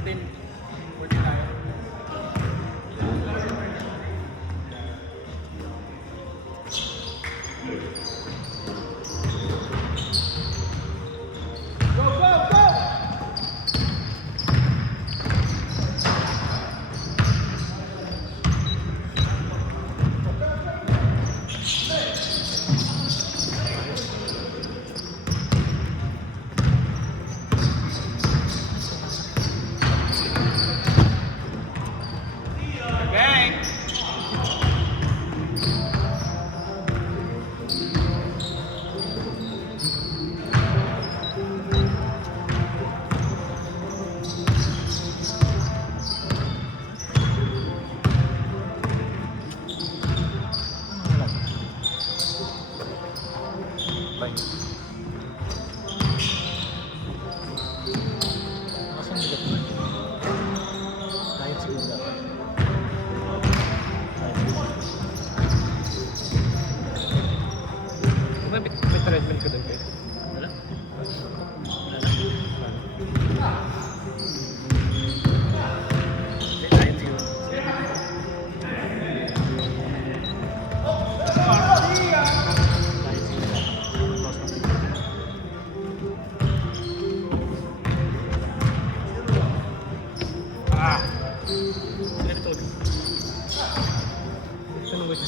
14. 14 tayo. Go, go, go! Bye. Asan bigat mo? Kahit siguro dapat. May treadmill ka doon kayo? Wala? Wala na? May kahit siguro.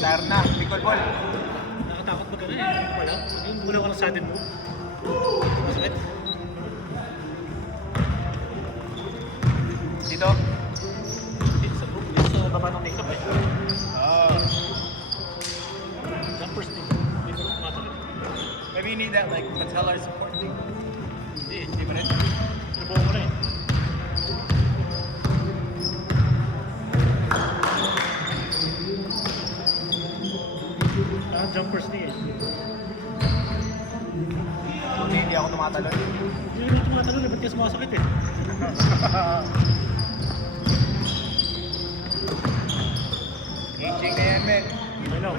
Tire na, pickle ball. Nakatakot ba ka na eh? Wala. Yung muna ka ng sudden move. Masakit. Dito. Dito sa group. Dito sa baba ng take-up eh. Jumpers din. Dito na matagal. Maybe you need that like patellar support thing. Hindi ba rin? Nabuo mo na eh. Jumpers niya eh. Hindi ako tumatalon. Hindi naman tumatalon eh. Ba't kaya sumasakit eh? Aging na yan, men. I know.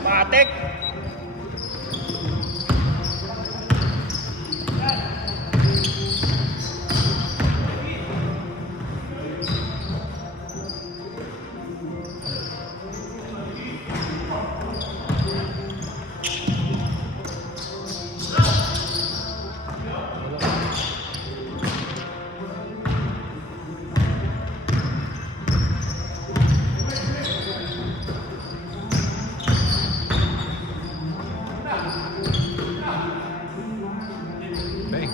Matik! Bang.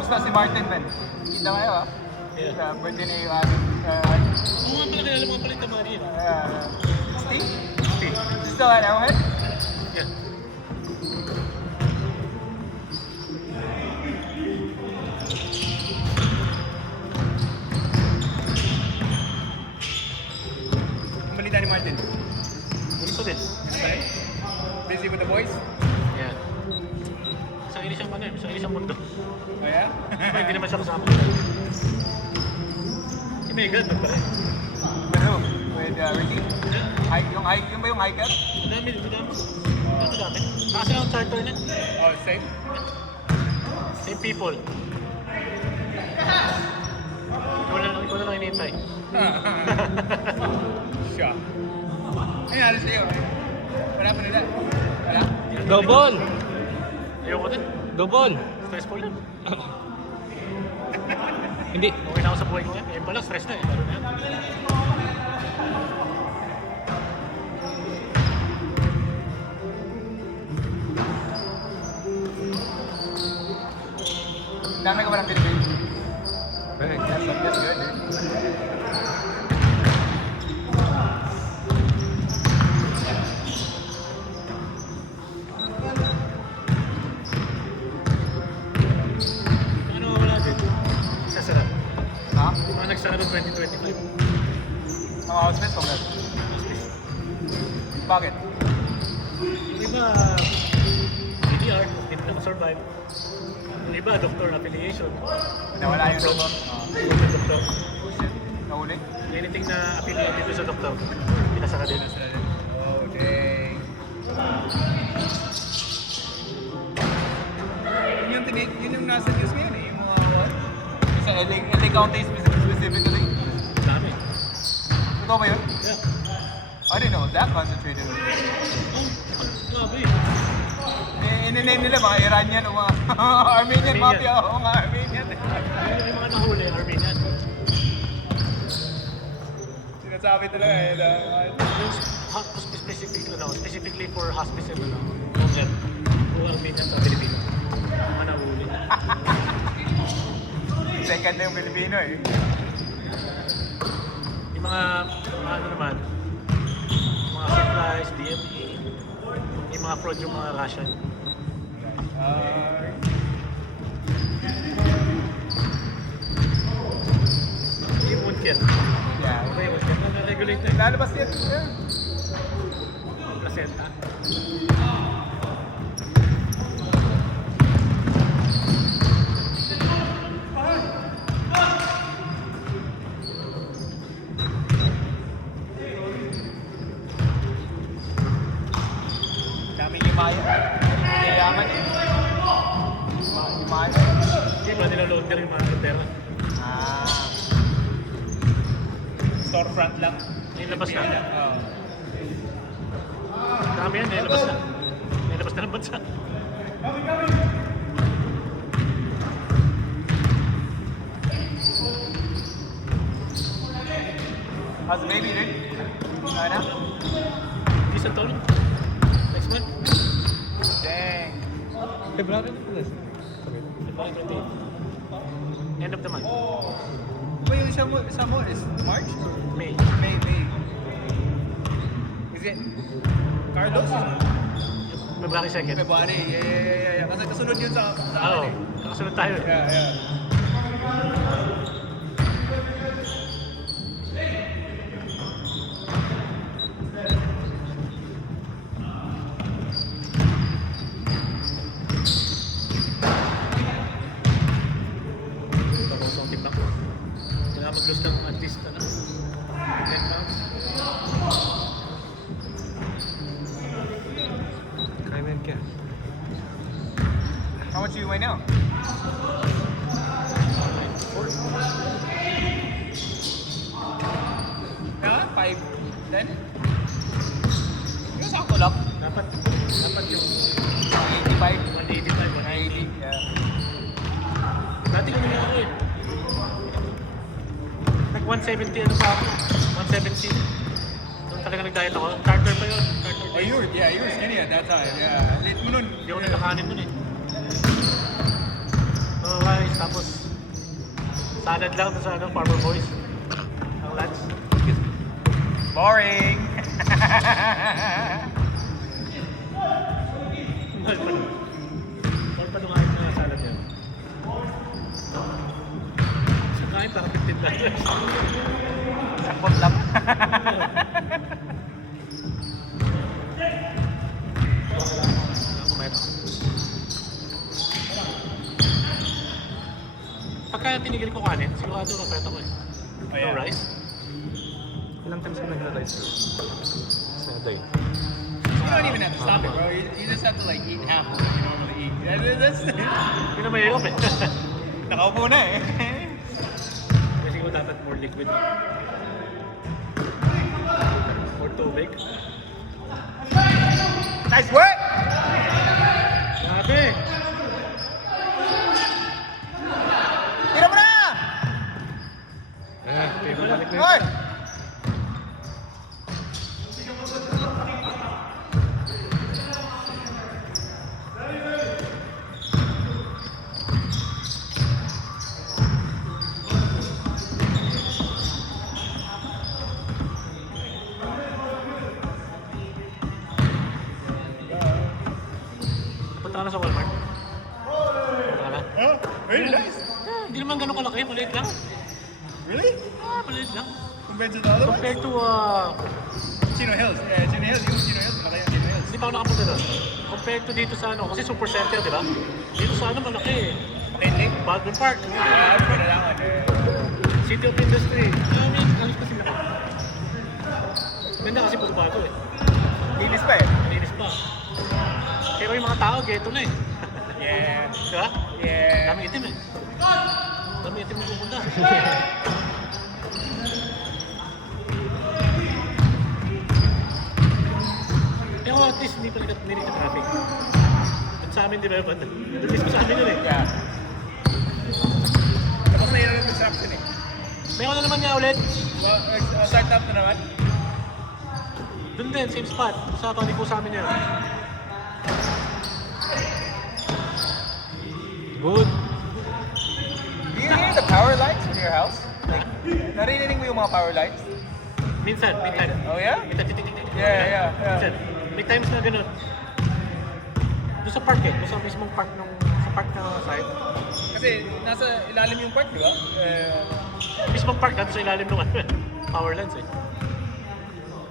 Basta si Martin, men. Kita kayo, ah. Yeah. Sa birthday ni yung Kung nga pala kilala mga palit na mga rin. Steve? Steve. Still at Arrowhead? Yeah. Ang balita ni Martin. Gusto din. Busy with the boys? Yeah. Sarili siyang ano eh. Sarili siyang mundo. Oh, yeah? Hindi naman siya kasama. Si Megan, doon pa rin. With who? With Ricky? Yeah. Yung ba yung hiker? Madami, madami. Madami. Nakasala ang charter niya. Oh, same? Same people. Ikaw na lang hinihintay. Siya. Ay, alis sa'yo. Wala pa nila. Wala? Double! Ayoko din. Double! Stressful yan. Hindi. Okay na ako sa buhay ko yan. Ngayon pala, stress na eh. Lalo na yan. Dami ka ba ng Pilipino? Eh, That's good, dude. Ano wala din? Sasarap. Ha? Mga nagsara ng 2025. Mga housemates o gano'n? Bakit? Yung iba, DDR, hindi na survive. Yung iba, doctor affiliation. Nawala yung doktor? Yung doctor. Nahuli? Anything na affiliate dito sa doktor, pinasara din. Oh, dang. Yun yung nasa news ngayon eh, yung mga what? Sa LA County specifically. Dami. Totoo ba yun? Yeah. I didn't know that concentrated. Oh, grabe. Name nila mga Iranian o mga Armenian mafia o mga Armenian. Yung mga nahuli, Armenian. Sinasabi talaga eh. Specifically for hospice and home health. Kung Armenian sa Pilipino. Mga nahuli. Second na yung Pilipino eh. Yung mga ano naman, mga supplies, DME, yung mga fraud yung mga Russian. Yung wound care. Yeah. Okay, wound care. Na-regulate na yun. Lalabas yan. Yeah. Placenta. Daming himaya. Yayaman eh. Himaya. Hindi ba nila loader yung mga pera? Ah. Storefront lang. Nilabas na. Oo. Dami yan, nilabas na. Nilabas na ng bansa. How's the baby, dude? Kaya na? Isang taon. Next month. Dang. February na pala. February 28. End of the month. Ba yung isa mo is March? Or May. May. Is it Carlos? February 2nd. February. Yeah. Kasi kasunod yun sa Oo. akin eh. Kasunod tayo. Yeah. Tapos ang timbang ko. Kailangan mag-lose ng at least 10 pounds. Kainin ka. How much do you weigh now? Yeah, 5'10"? Yung sakto lang. Dapat yung 85. 185, 180. Yeah. Dati kami nga ako eh. Nag 170 ano pa ako. 170. Doon talaga nag-diet ako. Carter pa yun. Carter Oh, you were skinny at that time. Yeah. Late mo nun. Hindi ako nagkakanin nun eh. So guys, tapos salad lang sa ano, Farmer Boys. Ang lunch. Boring. Mahal pa nun. Mahal pa nung ayos na salad yan. Sa kain parang $15. Sakot lang. Kumain ako. Pagka tinigil ko kanin, sigurado kapret ako eh. Oh, yeah. No rice. Ilang times ka nag-rice sa day? You don't even have to stop it, bro. You just have to like eat half of what you normally eat. That's Hindi na mahirap eh. nakaupo na eh. Kasi ko dapat more liquid. More tubig. Nice work! Grabe! Tira mo na! Balik na Hoy! Punta ka na sa Walmart. Punta ka na. Oh, very nice. Hindi naman ganun kalaki, maliit lang. Really? Maliit lang. Compared to the other ones? Compared to, Chino Hills. Yeah, Chino Hills. Yung Chino Hills. Malaki yung Chino Hills. hindi pa ako nakapunta doon. Compared to dito sa ano, kasi super center, di ba? Dito sa ano, malaki eh. Mainly? Baldwin Park. Pwede lang ako. City of Industry. I mean, alis pa sila. Ganda kasi puro bago eh. Linis pa eh. Malinis pa. Pero yung mga tao, ghetto na eh. Yeah. Di ba? Yeah. Dami itim eh. Dami itim yung pupunta. Pero at least hindi pa nilit yung traffic. At sa amin, di ba? Doon mismo sa amin yun eh. Yeah. Tapos na yun ang construction eh. Meron na naman nga ulit. Start up na naman. Doon din, same spot. Sa Tony po sa amin yun. Good. Do you hear the power lights in your house? Like, naririnig mo yung mga power lights? Minsan. Oh yeah? Minsan, titik. Yeah. Minsan. May times na ganun. Doon sa park eh. Doon sa mismong park nung sa park na side. Kasi nasa ilalim yung park, di ba? Mismong park na doon sa ilalim ng power lines eh.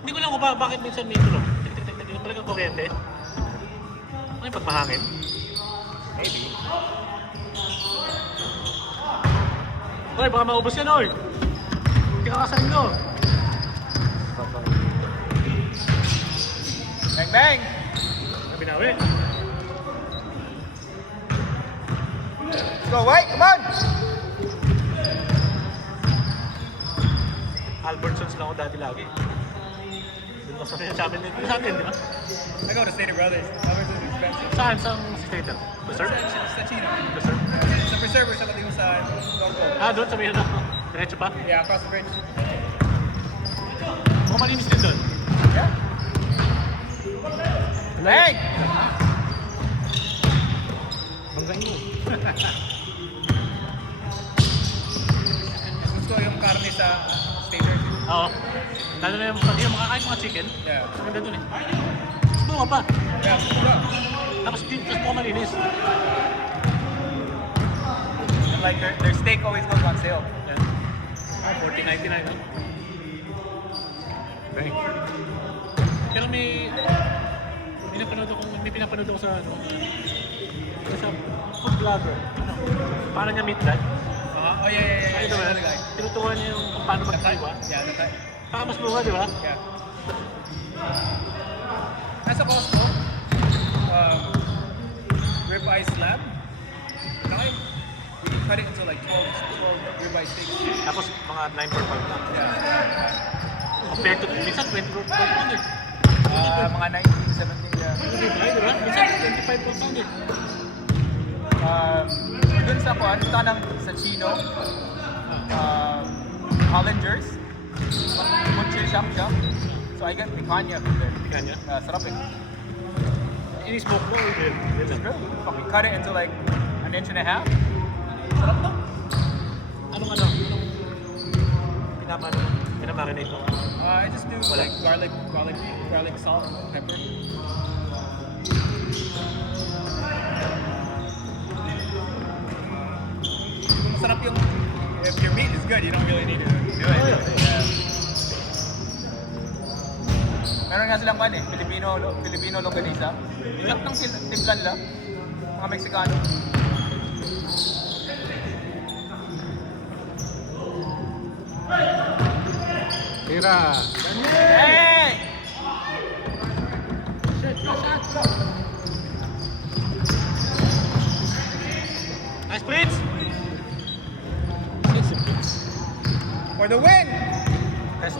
Hindi ko lang kung bakit minsan may tunog. Tik. Talagang kuryente. Ano yung pagmahangin? Maybe. Oy, baka maubos yan, oy! Hindi ka kasaling no. Bang! Nabinawi. Let's go, White! Come on! Albertsons lang ako dati lagi. Doon lang sa amin dito sa atin, di ba? I go to Stater Brothers. Albertsons is expensive. Saan? Saan si Stater? Preserve? Sa Chino. Preserve? Sa Preserver, sa pati yung sa Norco. Ah, doon sa may ano? Diretso pa? Yeah, across the bridge. Mukhang malinis din doon. Yeah. Bang! Banggain mo. Gusto ko yung karne sa Stater. Oo. Lalo na yung pati yung makakain mga chicken. Yeah. Maganda doon eh. Mas buka pa. Yeah, mura. Tapos mukhang malinis. And like their steak always goes on sale. Yan. Ah, $14.99 no? Bang. Pero may pinapanood ako sa ano, sa food vlogger. Ano? Paano niya meet that? Oh yeah. Ay, diba? The guy. Tinuturuan niya yung kung paano magkaiwa. Yeah, the guy. Para mas buka, di ba? Yeah. Nasa Costco, ribeye slab. Okay. We cut it into like 12 ribeye steaks. Tapos mga 9 per pound lang. Yeah. Compared to, minsan 20 per pound eh. Mga 19, 17, yeah. Ay, di ba? Minsan 25 per pound eh. Dun sa kuan, punta ng sa Chino, Hollingers, butcher shop siya. So I get picanha from there. Kanya? Sarap eh. Ini-smoke mo, eh. It's good. We cut it into like an inch and a half. Sarap to. Anong pinamarinate mo? I just do like garlic, salt, pepper. Masarap yung, if your meat is good, you don't really need to do it. Yeah. Meron nga silang kan eh, Filipino longganisa. Ilang ng timplan lang, mga Meksikano. Tira. Hey! Nice Prince! For the win! Test.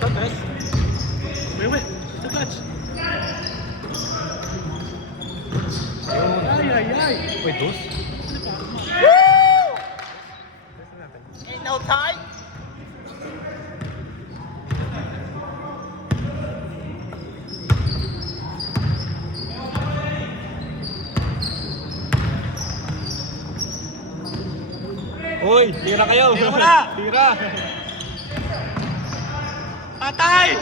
Wait. It's a touch. Ay. Wait, dos? Woo! Ain't no tie. Uy, tira kayo. Tira mo na. Tira. Patay!